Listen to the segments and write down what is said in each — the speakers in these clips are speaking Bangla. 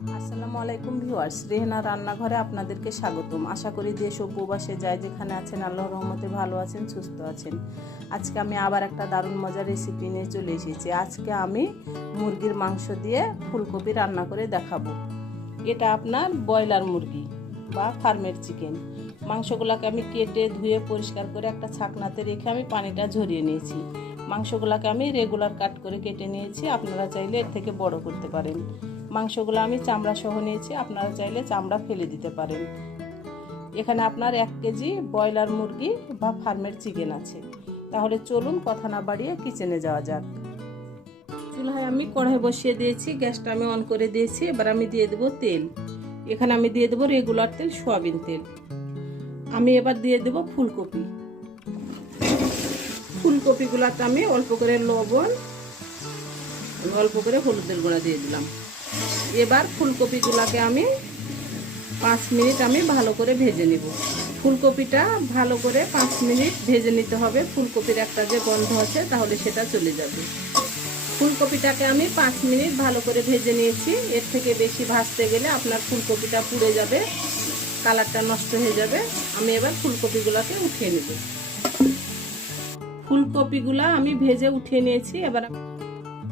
আসসালামু আলাইকুম ভিউয়ার্স, রেহেনার রান্নাঘরে আপনাদেরকে স্বাগতম। আশা করি দেশ ও প্রবাসে যায় যেখানে আছেন আল্লাহর রহমতে ভালো আছেন, সুস্থ আছেন। আজকে আমি আবার একটা দারুণ মজার রেসিপি নিয়ে চলে এসেছি। আজকে আমি মুরগির মাংস দিয়ে ফুলকপি রান্না করে দেখাবো। এটা আপনার ব্রয়লার মুরগি বা ফার্মের চিকেন। মাংসগুলোকে আমি কেটে ধুয়ে পরিষ্কার করে একটা ছাকনাতে রেখে আমি পানিটা ঝরিয়ে নিয়েছি। মাংসগুলোকে আমি রেগুলার কাট করে কেটে নিয়েছি, আপনারা চাইলে এর থেকে বড় করতে পারেন। মাংসগুলো আমি চামড়া সহ নিয়েছি, আপনারা চাইলে চামড়া ফেলে দিতে পারেন। এখানে আপনার 1 কেজি ব্রয়লার মুরগি বা ফার্মের চিকেন আছে। তাহলে চলুন কথা না বাড়িয়ে কিচেনে যাওয়া যাক। চুলায় আমি কড়াই বসিয়ে দিয়েছি, গ্যাসটা আমি অন করে দিয়েছি। এবার আমি দিয়ে দেবো তেল। এখানে আমি দিয়ে দেবো রেগুলার তেল, সয়াবিন তেল। আমি এবার দিয়ে দেবো ফুলকপি। ফুলকপিগুলোতে আমি অল্প করে লবণ, অল্প করে হলুদের গুঁড়া দিয়ে দিলাম। এবার ফুলকপিগুলোকে আমি 5 মিনিট আমি ভালো করে ভেজে নিব। ফুলকপিটা ভালো করে 5 মিনিট ভেজে নিতে হবে। ফুলকপির একটা যে গন্ধ আছে তাহলে সেটা চলে যাবে। ফুলকপিটাকে আমি 5 মিনিট ভালো করে ভেজে নিয়েছি। এর থেকে বেশি ভাজতে গেলে আপনার ফুলকপিটা পুড়ে যাবে, কালারটা নষ্ট হয়ে যাবে। আমি এবার ফুলকপিগুলোকে উঠিয়ে নেব। ফুলকপিগুলা আমি ভেজে উঠিয়ে নিয়েছি।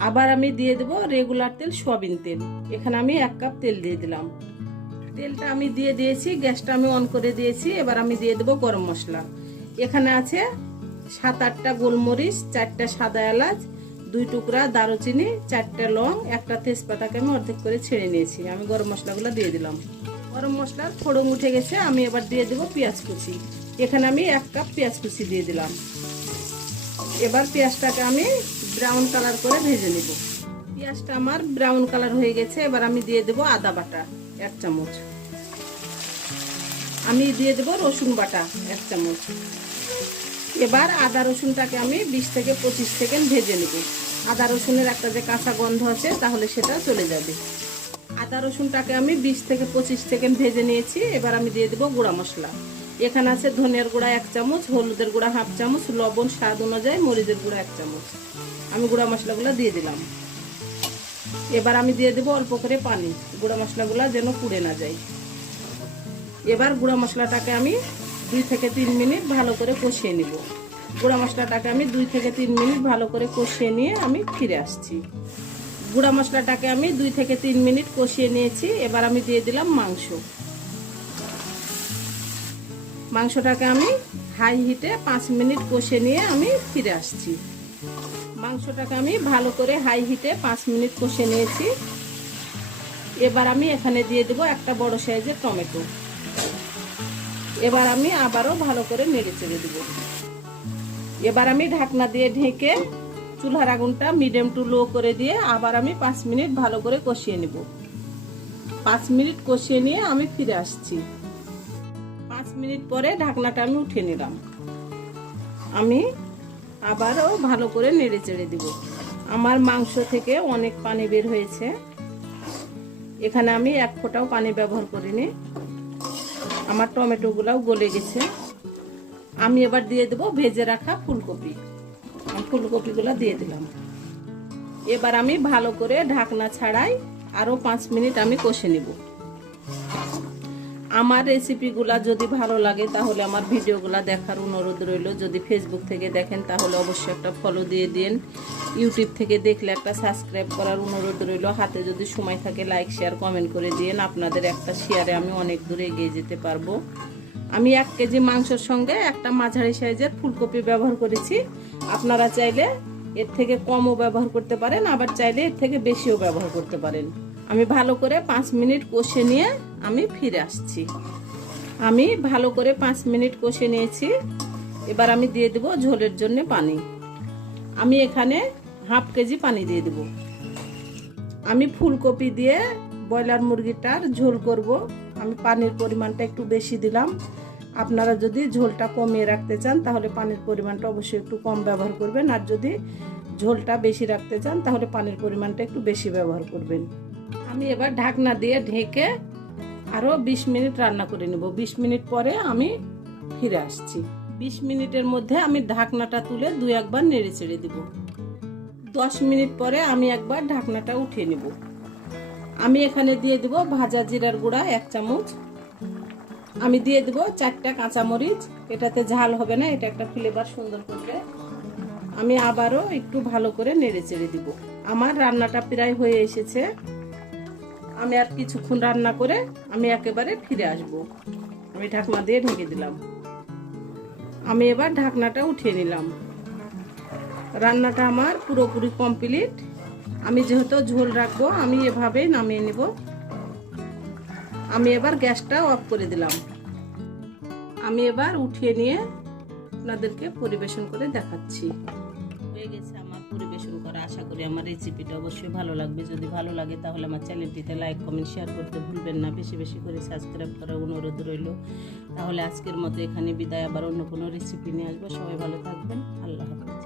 আবার আমি দিয়ে দেবো রেগুলার তেল, সয়াবিন তেল। এখানে আমি 1 কাপ তেল দিয়ে দিলাম। তেলটা আমি দিয়ে দিয়েছি, গ্যাসটা আমি অন করে দিয়েছি। এবার আমি দিয়ে দেবো গরম মশলা। এখানে আছে 7-8টা গোলমরিচ, 4টা সাদা এলাচ, 2 টুকরা দারুচিনি, 4টা লং, একটা তেজপাতাকে আমি অর্ধেক করে ছেড়ে নিয়েছি। আমি গরম মশলাগুলো দিয়ে দিলাম। গরম মশলার ফোড়ন উঠে গেছে। আমি এবার দিয়ে দেবো পেঁয়াজ কুচি। এখানে আমি 1 কাপ পেঁয়াজ কুচি দিয়ে দিলাম। এবার পেঁয়াজটাকে আমি ব্রাউন কালার করে ভেজে নেব। পেঁয়াজটা আমার ব্রাউন কালার হয়ে গেছে। এবার আমি দিয়ে দেব আদা বাটা 1 চামচ। আমি দিয়ে দেব রসুন বাটা 1 চামচ। এবার আদা রসুনটাকে আমি 20 থেকে 25 সেকেন্ড ভেজে নেব। আদা রসুনের একটা যে কাঁচা গন্ধ আছে তাহলে সেটা চলে যাবে। আদা রসুনটাকে আমি 20 থেকে 25 সেকেন্ড ভেজে নিয়েছি। এবার আমি দিয়ে দেব গুঁড়া মশলা। এখানে আছে ধনিয়ার গুঁড়া 1 চামচ, হলুদের গুঁড়া 1/2 চামচ, লবণ স্বাদ অনুযায়ী, মরিচের গুঁড়া 1 চামচ। আমি গুঁড়া মশলাগুলো দিয়ে দিলাম। এবার আমি দিয়ে দেবো অল্প করে পানি, গুঁড়া মশলাগুলো যেন পুড়ে না যায়। এবার গুঁড়া মশলাটাকে আমি 2 থেকে 3 মিনিট ভালো করে কষিয়ে নিব। গুঁড়া মশলাটাকে আমি 2 থেকে 3 মিনিট ভালো করে কষিয়ে নিয়ে আমি ফিরে আসছি। গুঁড়া মশলাটাকে আমি 2 থেকে 3 মিনিট কষিয়ে নিয়েছি। এবার আমি দিয়ে দিলাম মাংস। মাংসটাকে আমি হাই হিটে 5 মিনিট কষে নিয়ে আমি ফিরে আসছি। মাংসটাকে আমি ভালো করে হাই হিটে 5 মিনিট কষে নিয়েছি। এবার আমি এখানে দিয়ে দেবো একটা বড় সাইজের টমেটো। এবার আমি আবারও ভালো করে নেড়ে চেড়ে দেব। এবার আমি ঢাকনা দিয়ে ঢেকে চুলার আগুনটা মিডিয়াম টু লো করে দিয়ে আবার আমি 5 মিনিট ভালো করে কষিয়ে নেব। 5 মিনিট কষিয়ে নিয়ে আমি ফিরে আসছি। 5 মিনিট পরে ঢাকনাটা আমি উঠিয়ে নিলাম। আমি আবারও ভালো করে নেড়ে চেড়ে দিব। আমার মাংস থেকে অনেক পানি বের হয়েছে। এখানে আমি 1 ফোঁটাও পানি ব্যবহার করিনি। আমার টমেটোগুলাও গলে গেছে। আমি এবার দিয়ে দেবো ভেজে রাখা ফুলকপি। ফুলকপিগুলো দিয়ে দিলাম। এবার আমি ভালো করে ঢাকনা ছাড়াই আরও 5 মিনিট আমি কষে নিব। আমার রেসিপিগুলা যদি ভালো লাগে তাহলে আমার ভিডিওগুলা দেখার অনুরোধ রইল। যদি ফেসবুক থেকে দেখেন তাহলে অবশ্যই একটা ফলো দিয়ে দিন। ইউটিউব থেকে দেখলে একটা সাবস্ক্রাইব করার অনুরোধ রইল। হাতে যদি সময় থাকে লাইক, শেয়ার, কমেন্ট করে দিন। আপনাদের একটা শেয়ারে আমি অনেক দূরে এগিয়ে যেতে পারবো। আমি 1 কেজি মাংসের সঙ্গে একটা মাঝারি সাইজের ফুলকপি ব্যবহার করেছি। আপনারা চাইলে এর থেকে কমও ব্যবহার করতে পারেন, আবার চাইলে এর থেকে বেশিও ব্যবহার করতে পারেন। আমি ভালো করে 5 মিনিট কষে নিয়ে আমি ফিরে আসছি। আমি ভালো করে 5 মিনিট কষে নিয়েছি। এবার আমি দিয়ে দেব ঝোলের জন্য পানি। আমি এখানে 1/2 কেজি পানি দিয়ে দেব। আমি ফুলকপি দিয়ে ব্রয়লার মুরগিটার ঝোল করব। আমি পানির পরিমাণটা একটু বেশি দিলাম। আপনারা যদি ঝোলটা কমিয়ে রাখতে চান তাহলে পানির পরিমাণটা অবশ্যই একটু কম ব্যবহার করবেন, আর যদি ঝোলটা বেশি রাখতে চান তাহলে পানির পরিমাণটা একটু বেশি ব্যবহার করবেন। আমি এবার ঢাকনা দিয়ে ঢেকে আরও 20 মিনিট রান্না করে নেব। 20 মিনিট পরে আমি ফিরে আসছি। 20 মিনিটের মধ্যে আমি ঢাকনাটা তুলে 2-1 নেড়ে চেড়ে দেব। 10 মিনিট পরে আমি একবার ঢাকনাটা উঠিয়ে নেব। আমি এখানে দিয়ে দিব ভাজা জিরার গুঁড়া 1 চামচ। আমি দিয়ে দিব 4টা কাঁচামরিচ, এটাতে ঝাল হবে না, এটা একটা ফ্লেভার সুন্দর করবে। আমি আবারও একটু ভালো করে নেড়ে চেড়ে দিব। আমার রান্নাটা প্রায় হয়ে এসেছে, আমি আর কিছুক্ষণ রান্না করে আমি একেবারে ফিরে আসব। আমি ঢাকনা দিয়ে ঢেকে দিলাম। আমি এবার ঢাকনাটা উঠিয়ে নিলাম। রান্নাটা আমার পুরোপুরি কমপ্লিট। আমি যেহেতু ঝোল রাখবো আমি এভাবেই নামিয়ে নিব। আমি এবার গ্যাসটা অফ করে দিলাম। আমি এবার উঠিয়ে নিয়ে আপনাদেরকে পরিবেশন করে দেখাচ্ছি। হয়ে গেছে আমার পরিবেশন করা। আশা করি আমার রেসিপিটা অবশ্যই ভালো লাগবে। যদি ভালো লাগে তাহলে আমার চ্যানেলটিতে লাইক কমেন্ট শেয়ার করতে ভুলবেন না। বেশি বেশি করে সাবস্ক্রাইব করার অনুরোধ রইল। তাহলে আজকের মতো এখানে বিদায়, আবার অন্য কোনো রেসিপি নিয়ে আসবো। সবাই ভালো থাকবেন। আল্লাহ হাফেজ।